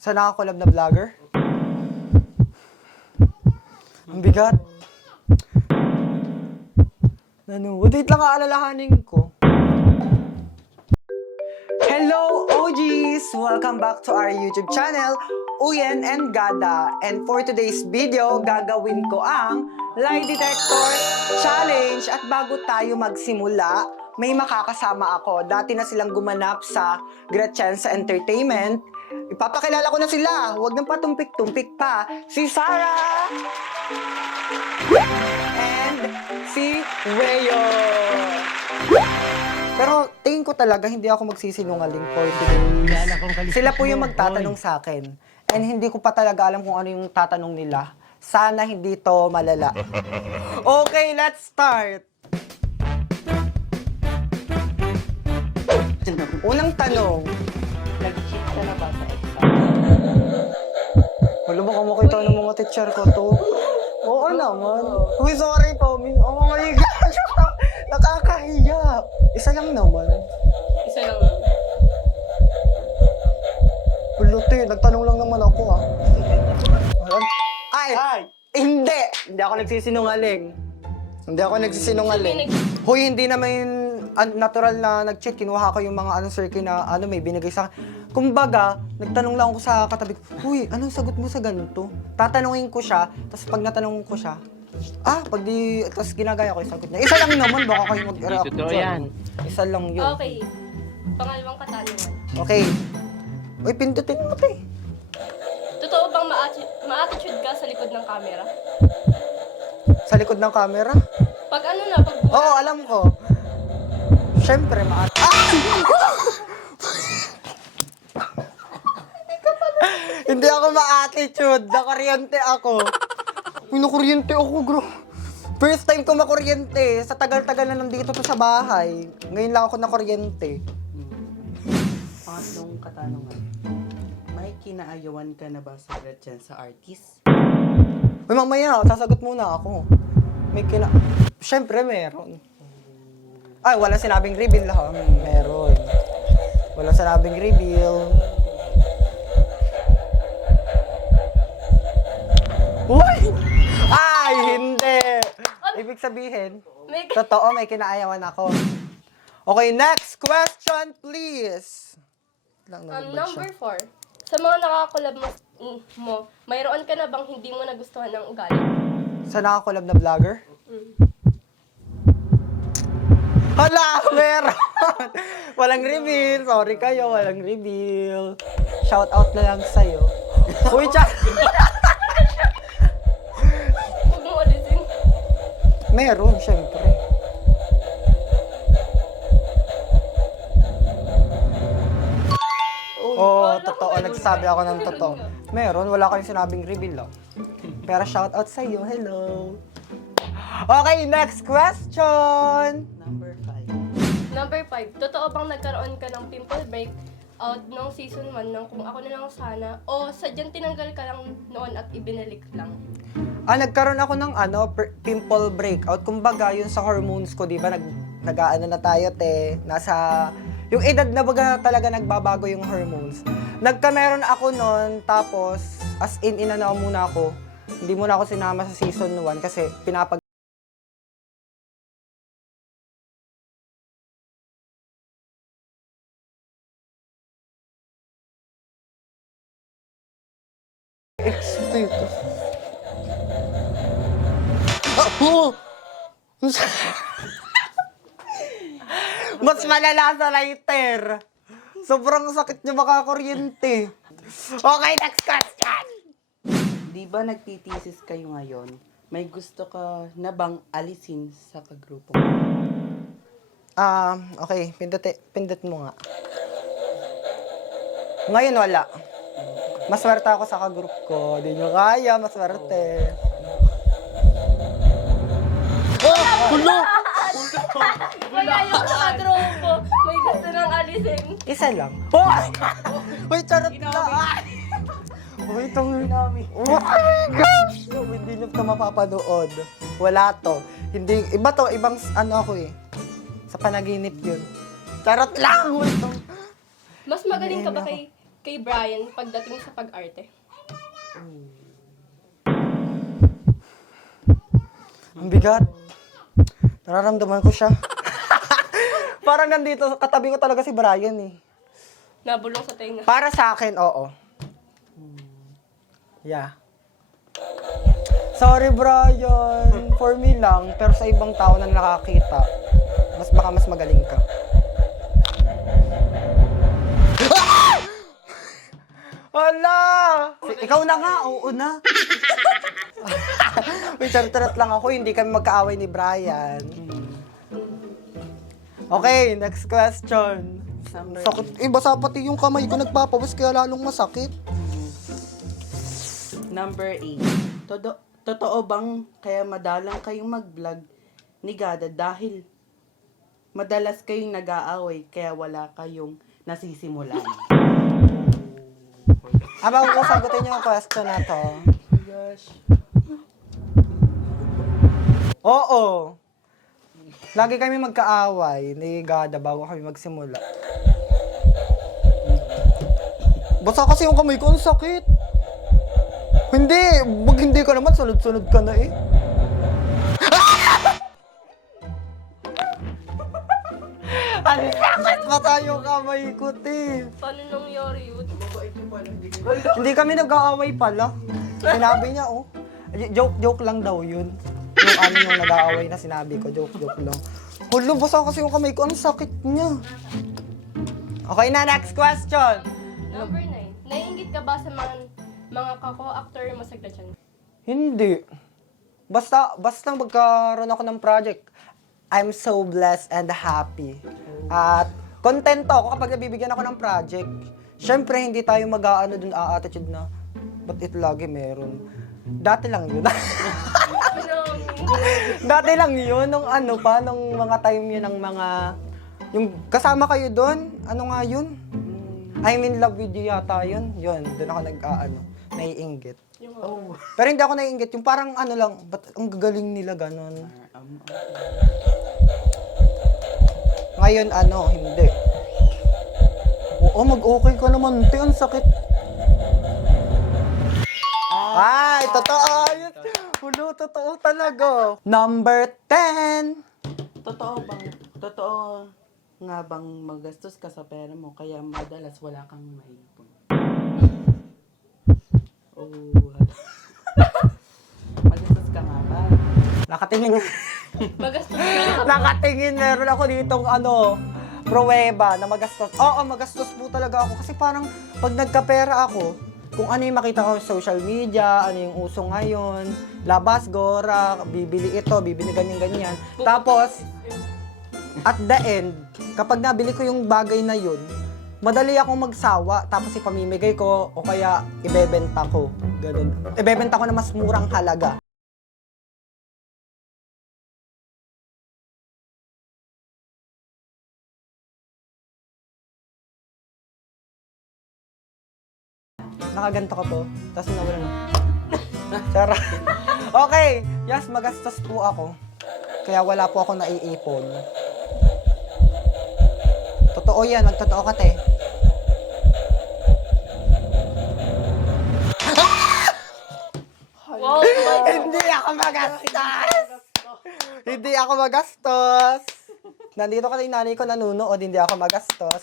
Sa nakakolab na vlogger? Ang bigat. Wait lang, aalalahanin ko. Hello, OGs! Welcome back to our YouTube channel, Uyen and Gada. And for today's video, gagawin ko ang lie detector challenge. At bago tayo magsimula, may makakasama ako. Dati na silang gumanap sa Gretchensa Entertainment. Ipapakilala ko na sila. Huwag nang patumpik-tumpik pa. Si Sarah! And si Rayo! Pero tingin ko talaga hindi ako magsisinungaling for today. Sila po yung magtatanong sa akin. And hindi ko pa talaga alam kung ano yung tatanong nila. Sana hindi to malala. Okay, let's start! Unang tanong. Nag-cheat ka na ba sa exam? Wala mo kumakita ng mga teacher ko to. Oo naman. Uy, sorry po. Oh my God. Nakakahiya. Isa lang naman. Isa lang naman. Puluti, nagtanong lang naman ako ah. Ay! Hindi! Hindi ako nagsisinungaling. Hindi ako nagsisinungaling. Hoy, hindi naman natural na nag-cheat. Kinuha ko yung mga answer na may binigay sa akin. Kumbaga, nagtanong lang ako sa katabi ko, "Uy, anong sagot mo sa ganito?" Tatanungin ko siya, tapos pag natanong ko siya, tapos ginagaya ko yung sagot niya. Isa lang naman, baka kayo mag-react. Totoo yan. Isa lang yun. Okay. Pangalawang katanungan. Okay. Uy, pindutin mo to eh. Totoo bang ma-attitude ka sa likod ng camera? Sa likod ng camera? Pag ano na, pag Oo, alam ko. Siyempre, Hindi ako ma-attitude. Nakuryente ako. Uy, nakuryente ako, bro. First time ko makuryente. Sa tagal-tagal na nandito to sa bahay. Ngayon lang ako nakuryente. Pangatlong katanungan. May kinaayawan ka na ba sa Gretchensa artist? Uy, mamaya, sasagot muna ako. Siyempre, meron. Ay, wala sinabing reveal ha. Meron. Wala sinabing reveal. Uy! Ay, hindi! Ibig sabihin, totoo, may kinaayawan ako. Okay, next question, please. number 4. Sa mga nakakolab mo, mayroon ka na bang hindi mo nagustuhan ng ugali? Sa nakakolab na vlogger? Hala, meron! Walang reveal. Sorry kayo, walang reveal. Shout out na lang sa'yo. Uy, Huwag mo ulitin. meron, syempre. Totoo. Nagsasabi ako ng totoo. Meron, wala kayong sinabing reveal lang. Pero shout out sa'yo. Hello. Okay, next question! Number 5. Number 5. Totoo bang nagkaroon ka ng pimple breakout nung season 1 ng Kung Ako Na Lang Sana? O sadyang tinanggal ka lang noon at ibinalik lang? Nagkaroon ako ng pimple breakout. Kumbaga, yun sa hormones ko, di ba? Nag-aano na tayo, te. Yung edad na baga talaga nagbabago yung hormones. Meron ako noon, tapos, as in, inanaw muna ako. Hindi muna ako sinama sa season 1 kasi Experience. Mas malala sa lighter. Sobrang sakit niya makakuryente. Okay, next question. Di ba nagtitisis kayo ngayon? May gusto ka na bang alisin sa kagrupo mo? Okay, pindot mo nga. Ngayon wala. Maswerte ako sa kagroup ko. Di nyo kaya, maswerte. Kaya yung nakadropo, may gusto ng alisin. Isa lang. Uy, charot na. Uy, itong... Oh my gosh! Hindi nyo ito mapapanood. Wala to. Hindi, iba to, ibang ako eh. Sa panaginip yun. Charot lang! Mas magaling ka ba kay kay Brian pagdating sa pag-arte? Ang bigat. Nararamdaman ko siya. Parang nandito, katabi ko talaga si Brian eh. Nabulong sa tenga. Para sa akin, oo. Yeah. Sorry, Brian. For me lang, pero sa ibang tao na nakakita, baka mas magaling ka. Hala! Ikaw na nga, oo na. Uy, charot lang ako, hindi kami magkaaway ni Brian. Okay, next question. Sakit. Basa pati yung kamay ko nagpapawis kaya lalong masakit. Number 8. Totoo bang kaya madalang kayong mag-vlog ni Gada dahil madalas kayong nag-aaway kaya wala kayong nasisimulan? Bago ko sagutin yung question na to. Gosh. Oo. Lagi kami magkaaway ni Gada bago kami magsimula. Basta kasi yung kamay ko, ang sakit. Hindi, wag hindi ka naman, sunod-sunod ka na eh. Ang sakit pa tayo kamay ko, te. Paano nangyari yun? Hindi kami nag-aaway pala. Sinabi niya, oh. Joke lang daw yun. Yung yung nag-aaway na sinabi ko, joke lang. Hulo, basta kasi yung kamay ko, ang sakit niya. Okay na, next question. Number 9. Naiingit ka ba sa mga kako-actor mo sa Gretchen? Hindi. Basta magkaroon ako ng project, I'm so blessed and happy. At kontento ako kapag nabibigyan ako ng project. Siyempre, hindi tayo mag-aano dun attitude na, ba't ito lagi meron? Dati lang yun. Dati lang yun, nung mga time yun ng mga, yung kasama kayo doon, ano nga yun? I'm in love with you yata yun. Yun, doon ako naiinggit. Oh. Pero hindi ako naiinggit, yung parang lang, ba't ang gagaling nila ganon? Ngayon, hindi. Oo, mag-okay ka naman, te, ang sakit. Ay, totoo. Hulo, totoo talaga. Number 10. Totoo nga bang magastos ka sa pera mo kaya madalas wala kang maipon? Oh. Magastos ka nga ba? Nakatingin. Magastos ka. Nakatingin, meron ako ditong pruweba na magastos. Oo, magastos po talaga ako. Kasi parang pag nagkapera ako, kung ano yung makita ko sa social media, ano yung uso ngayon, labas, gora, bibili ito, bibili ganyan-ganyan. Tapos, at the end, kapag nabili ko yung bagay na yun, madali akong magsawa, tapos ipamimigay ko, o kaya ibebenta ko. Ganun. Ibebenta ko na mas murang halaga. Nakaganto ko po, tapos nawala na. Chara. Okay, yes, magastos po ako. Kaya wala po ako naiipon. Totoo yan, magtotoo ka, te. Wow! Hindi ako magastos! Hindi ako magastos! Nandito ka yung nanay ko nanunood, hindi ako magastos.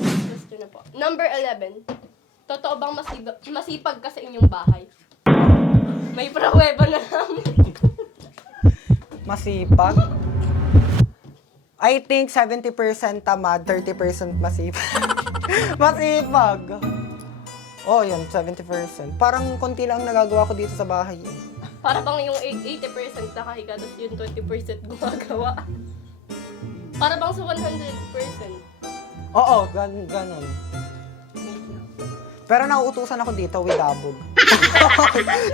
Gusto na po. Number 11. Totoo bang masipag ka sa inyong bahay? May pruweba na lang. Masipag? I think 70% tamad, 30% masipag. Masipag! Oh, yun, 70%. Parang konti lang nagagawa ko dito sa bahay. Para bang yung 80% nakahiga, tapos yung 20% gumagawa. Para bang sa 100%. Oo, ganun. Pero nauutusan ako dito with dabog.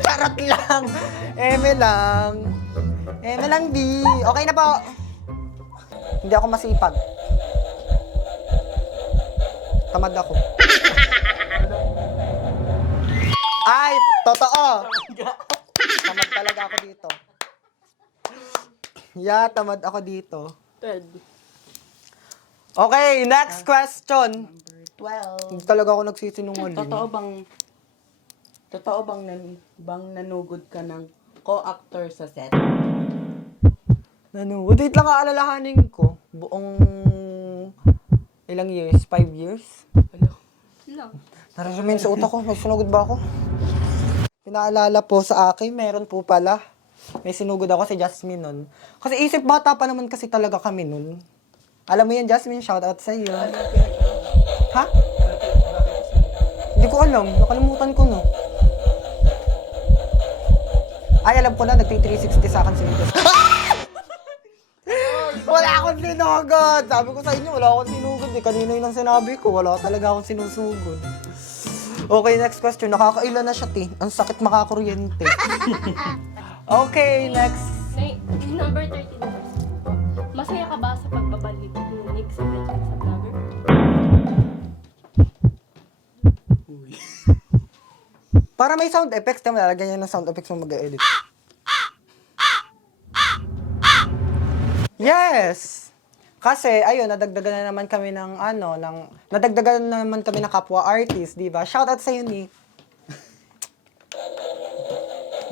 Charot lang. Eme lang, B. Okay na po. Hindi ako masipag. Tamad ako. Ay, totoo. Tamad talaga ako dito. Yeah, tamad ako dito. 12. Okay, next question. 12. Hindi talaga ako nagsisinungaling. Totoo bang nanugod ka ng co-actor sa set? Ano? Wait lang, aalalahanin ko. Buong ilang years? 5 years? Lang. Nararaming sa utak ko. May sinugod ba ako? Pinaalala po sa akin, meron po pala. May sinugod ako si Jasmine nun. Kasi isip bata pa naman kasi talaga kami nun. Alam mo yan, Jasmine, shoutout sa iyo. Ha? Hindi ko alam. Nakalimutan ko, no. Ay, alam ko na, nagti-360 sa akin si Lucas. Wala akong sinugod! Sabi ko sa inyo, wala akong sinugod eh. Kanina yun ang sinabi ko, wala talaga akong sinusugod. Okay, next question. Nakakaila na siya, te. Ang sakit makakuryente. Okay, next. Number 13 na question po. Masaya ka ba sa pagbabalik ni Nick sa Legend sa Vlogger? Para may sound effects, tayo lalagyan niya ng sound effects mo mag-edit. Yes! Kasi, ayun, nadagdagan na naman kami ng, nadagdagan na naman kami ng kapwa artist, di ba? Shoutout sa'yo, Nick.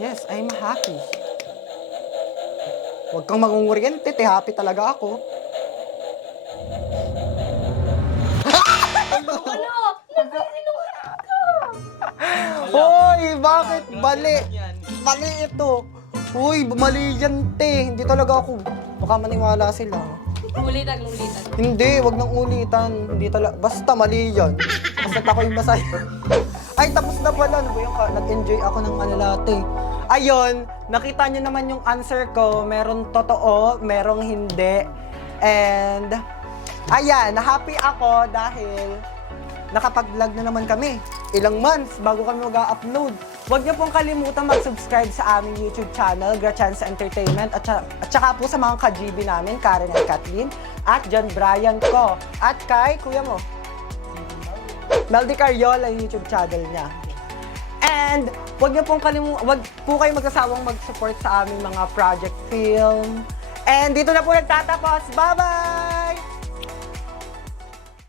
Yes, I'm happy. Huwag kang mangunguryente, te. Happy talaga ako. Ano? Nagsisinungaling ka! Hoy, bakit? Mali. Mali ito. Uy, mali yan, te. Hindi talaga ako. Baka maniwala sila. Ulitan. Hindi, wag nang ulitan. Hindi talaga. Basta mali yan. Basta ako'y masaya. Ay, tapos na pala. Ano ba yung nag-enjoy ako ng latte. Ayun, nakita nyo naman yung answer ko. Meron totoo, merong hindi. And, ayan, happy ako dahil nakapag-vlog na naman kami. Ilang months bago kami mag-upload. Huwag niyo pong kalimutan mag-subscribe sa aming YouTube channel, Grachanza Entertainment, at saka po sa mga ka-GB namin, Karen at Kathleen, at John Brian ko. At kay kuya mo, Meldy Cariola, yung YouTube channel niya. And huwag niyo pong wag po kayo magsasawang mag-support sa aming mga project film. And dito na po nagtatapos. Bye-bye!